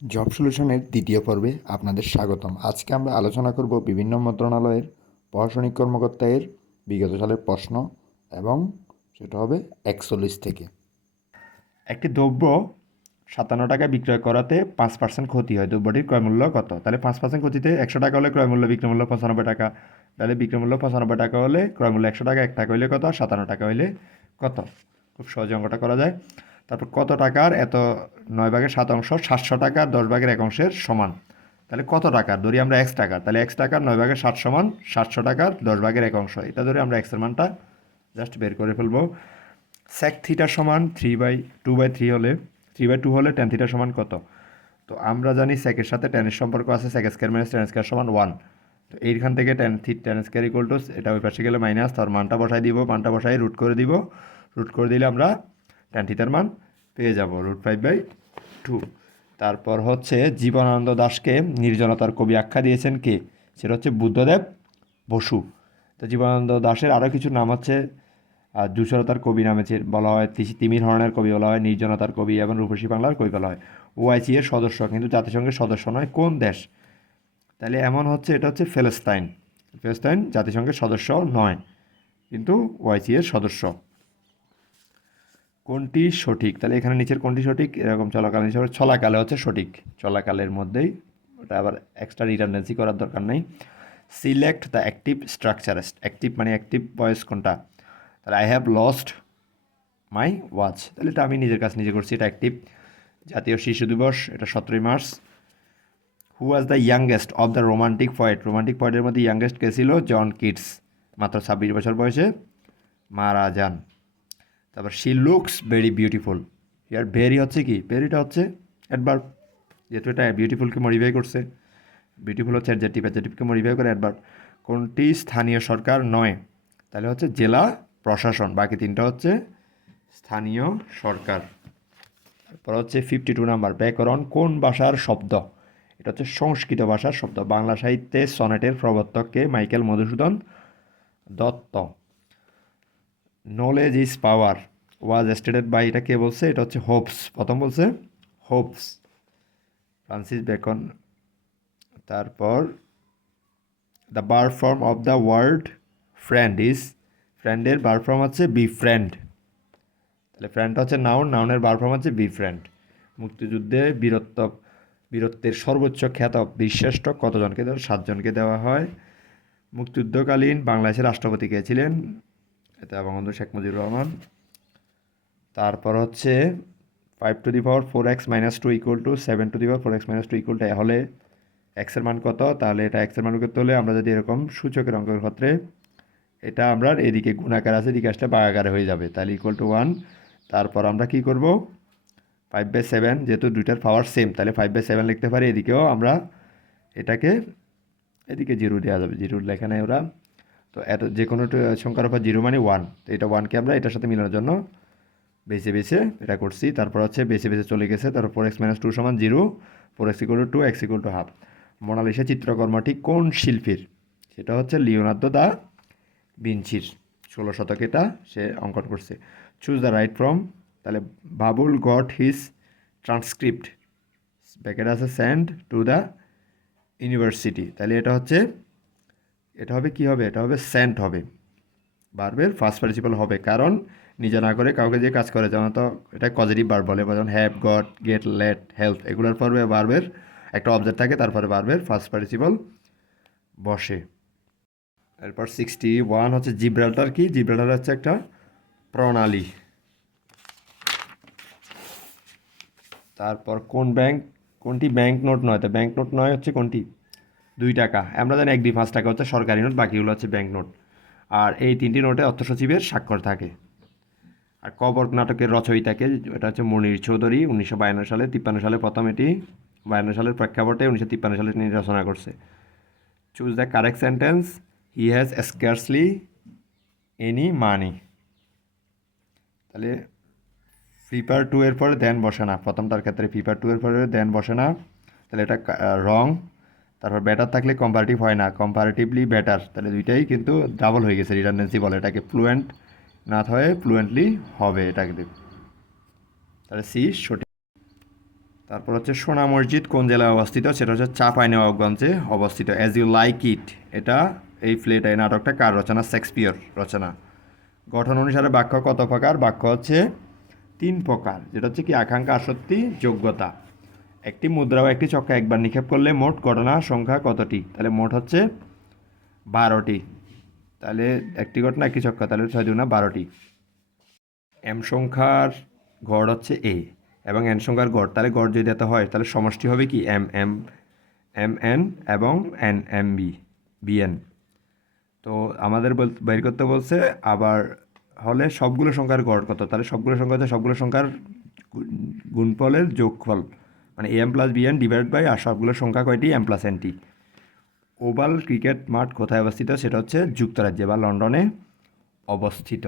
Job সলিউশনের দ্বিতীয় পর্বে আপনাদের স্বাগতম। আজকে আমরা আলোচনা করব বিভিন্ন মন্ত্রণালয়ের প্রশাসনিক কর্মকর্তাদের বিগত সালের প্রশ্ন এবং সেটা হবে 41 থেকে। একটি দ্রব্য 57 টাকায় বিক্রয় করাতে 5% ক্ষতি হয়, দ্রব্যটির ক্রয়মূল্য কত? তাহলে 5% ক্ষতিতে 100 টাকা হলে ক্রয়মূল্য বিক্রয়মূল্য 95 টাকা। তাহলে বিক্রয়মূল্য 95 টাকা হলে ক্রয়মূল্য 100 টাকা, 1 টাকা হইলে কত? 57 টাকা হইলে কত? খুব সহজে অঙ্কটা করা যায়। তারপর কত টাকার এত 9/7 700 টাকার 10/1 সমান। তাহলে কত টাকার ধরি আমরা এক্স টাকার, তাহলে এক্স টাকার 9/7 সমান 700 টাকার 10/1। এটা ধরে আমরা এক্সের মানটা জাস্ট বের করে ফেলবো। sec থিটা সমান 3/2/3 হলে 3/2 হলে tan থিটা সমান কত? তো আমরা জানি সেকের সাথে ট্যানের সম্পর্ক আছে, sec square minus tan square সমান 1। তো এইখান থেকে tan স্কয়ার ইকুয়াল টু এটা ওই পাশে গেলে মাইনাস, তার মানটা বসাই দিব, মানটা বসাই রুট করে দিব। রুট করে দিলে আমরা tan থিটার মান পেয়ে যাব √5/2। তারপর হচ্ছে জীবনানন্দ দাশকে নির্জনতার কবি আখ্যা দিয়েছেন কে? সেটা হচ্ছে বুদ্ধদেব বসু। তো জীবনানন্দ দাশের আরও কিছু নাম হচ্ছে, দুঃসরতার কবি নামে বলা হয়, তিমির হরণের কবি বলা হয়, নির্জনতার কবি এবং রূপসী বাংলার কবি বলা হয়। ওআইসি এর সদস্য কিন্তু জাতিসংঘের সদস্য নয়, কোন দেশ? তাহলে এমন হচ্ছে, এটা হচ্ছে ফিলিস্তাইন। ফিলিস্তাইন জাতিসংঘের সদস্য নয় কিন্তু ওআইসি এর সদস্য। কোনটি সঠিক? তাহলে এখানে নিচের কোনটি সঠিক? এরকম চলাকালীন হিসাবে ছলাকালে হচ্ছে সঠিক, চলাকালের মধ্যেই। ওটা আবার এক্সট্রা রিডান্ডেন্সি করার দরকার নেই। Select the active structures. Active মানে অ্যাক্টিভ ভয়েস কোনটা? তাহলে I have lost my watch, তাহলে এটা আমি নিজের কাছে নিজে করছি, এটা অ্যাক্টিভ। জাতীয় শিশু দিবস, এটা 17 মার্চ। Who was the youngest of the romantic poet? Romantic পয়েটের মধ্যে ইয়াংগেস্ট কে ছিল? জন কিটস, মাত্র 26 বছর বয়সে মারা যান। তারপর she looks very beautiful, year very হচ্ছে কি? ভেরিটা হচ্ছে অ্যাডভার্ব, যেহেতু এটা বিউটিফুলকে মডিফাই করছে। বিউটিফুল হচ্ছে অ্যাডজেক্টিভ, অ্যাডজেক্টিভকে মডিফাই করে অ্যাডভার্ব। কোনটি স্থানীয় সরকার নয়? তাহলে হচ্ছে জেলা প্রশাসন, বাকি তিনটা হচ্ছে স্থানীয় সরকার। তারপর হচ্ছে 52 নাম্বার, ব্যাকরণ কোন ভাষার শব্দ? এটা হচ্ছে সংস্কৃত ভাষার শব্দ। বাংলা সাহিত্যে সনেটের প্রবর্তককে? Michael Madhusudan Dutt. Knowledge is power was stated by, এটা কে বলছে? এটা হচ্ছে হোপস, প্রথম বলছে হোপস, ফ্রান্সিস বেকন। তারপর দ্য বার form of the word friend is, ফ্রেন্ডের বার ফর্ম হচ্ছে বি ফ্রেন্ড। তাহলে ফ্রেন্ডটা হচ্ছে নাউন, নাউনের বার ফর্ম হচ্ছে বি ফ্রেন্ড। মুক্তিযুদ্ধে বীরত্বের সর্বোচ্চ খেতাব বীরশ্রেষ্ঠ কতজনকে দেওয়া? 7 জনকে দেওয়া হয়। মুক্তিযুদ্ধকালীন বাংলাদেশের রাষ্ট্রপতি কে ছিলেন? এটা বঙ্গবন্ধু শেখ মুজিবুর রহমান। তারপর হচ্ছে 5^4x-2 equal to 7^4x-2 equal to হলে এক্সের মান কত? তাহলে এটা এক্সের মান করতে হলে আমরা যদি এরকম সূচকের অঙ্কের ক্ষেত্রে এটা আমরা এদিকে গুণাকার আছে, এদিকে আসলে ভাগাকারে হয়ে যাবে, তাহলে ইকুয়াল টু 1। তারপর আমরা কি করব? 5/7, যেহেতু দুইটার পাওয়ার সেম, তাহলে 5/7 লিখতে পারি। এদিকেও আমরা এটাকে এদিকে জিরো দেওয়া যাবে, জিরো লেখা নেই ওরা। তো এত যে কোনো সংখ্যার উপর জিরো মানে 1, তো এটা 1কে আমরা এটার সাথে মিলানোর জন্য বেছে বেছে এটা করছি। তারপর হচ্ছে বেছে বেছে চলে গেছে। তারপর 4x-2 সমান 0, 4x = 2, x = হাফ। মোনালিসা চিত্রকর্মটি কোন শিল্পীর? সেটা হচ্ছে লিওনার্দো দা ভিঞ্চির, 16 শতকে এটা সে অঙ্কন করছে। চুজ দ্য রাইট ফ্রম, তাহলে Babul goat his transcript, bracket আছে, সেন্ড টু দ্য ইউনিভার্সিটি, তাহলে এটা হচ্ছে, এটা হবে কি হবে? এটা হবে সেন্ট হবে, ভার্বের ফার্স্ট পার্টিসিপল হবে, কারণ নিজে না করে কাউকে যে কাজ করে, যেমন তো এটা পজিটিভ ভার্ব বলে, যেমন have, got, get, let, help, এগুলোর পরে ভার্বের একটা অবজেক্ট থাকে, তারপরে ভার্বের ফার্স্ট পার্টিসিপল বসে। এরপর 61 হচ্ছে জিব্রাল্টার কি? জিব্রাল্টার হচ্ছে একটা প্রণালী। তারপর কোনটি ব্যাংক নোট নয়? তো ব্যাংক নোট নয় হচ্ছে কোনটি? 2 টাকা, আমরা জানি 1 2 5 টাকা হচ্ছে সরকারি নোট, বাকিগুলো হচ্ছে ব্যাংক নোট। আর এই 3টি নোটে অর্থ সচিবের স্বাক্ষর থাকে। আর কবর নাটকের রচয়িতাকে? এটা হচ্ছে মনির চৌধুরী, 1952 সালে, 53 সালে প্রথম এটি 52 সালের প্রেক্ষাপটে 1953 সালে তিনি রচনা করছে। Choose the correct sentence, he has scarcely any money, তাহলে প্রিপার টু এর পরে দেন বসে না, প্রথমটার ক্ষেত্রে প্রিপার টু এর পরে দেন বসে না, তাহলে এটা রং। তারপর বেটার থাকলে কম্পারেটিভ হয় না, কম্পারেটিভলি বেটার, তাহলে দুইটাই কিন্তু ডাবল হয়ে গেছে, রিডান্ডেন্সি বলে এটাকে। ফ্লুয়েন্ট না হয়ে ফ্লুয়েন্টলি হবে এটাকে, তাহলে সি সঠিক। তারপর হচ্ছে সোনা মসজিদ কোন জেলায় অবস্থিত, সেটা হচ্ছে চাঁপাইনবাবগঞ্জে অবস্থিত। অ্যাজ ইউ লাইক ইট, এটা এই নাটকটা কার রচনা? শেক্সপিয়র রচনা। গঠন অনুসারে বাক্য কত প্রকার? বাক্য হচ্ছে 3 প্রকার, যেটা হচ্ছে কি আকাঙ্ক্ষা, আসক্তি, যোগ্যতা। একটি মুদ্রা বা একটি চক্কা একবার নিক্ষেপ করলে মোট ঘটনা সংখ্যা কতটি? তাহলে মোট হচ্ছে 12টি। তাহলে একটি ঘটনা একটি চক্কা, তাহলে 6 দুগুণা 12টি। এম সংখ্যার গড় হচ্ছে এ এবং এন সংখ্যার গড়, তাহলে গড় যদি এত হয় তাহলে সমষ্টি হবে কি এম এম এম এন এবং N M B B N. তো আমাদের বের করতে বলছে আবার হলে সবগুলো সংখ্যার গড় কত, তাহলে সবগুলো সংখ্যা হচ্ছে সবগুলো সংখ্যার গুণফলের যোগফল, মানে M plus B N divide by R সবগুলো সংখ্যা কয়টি? এম প্লাস এনটি। ওভাল ক্রিকেট মাঠ কোথায় অবস্থিত? সেটা হচ্ছে যুক্তরাজ্যে বা লন্ডনে অবস্থিত।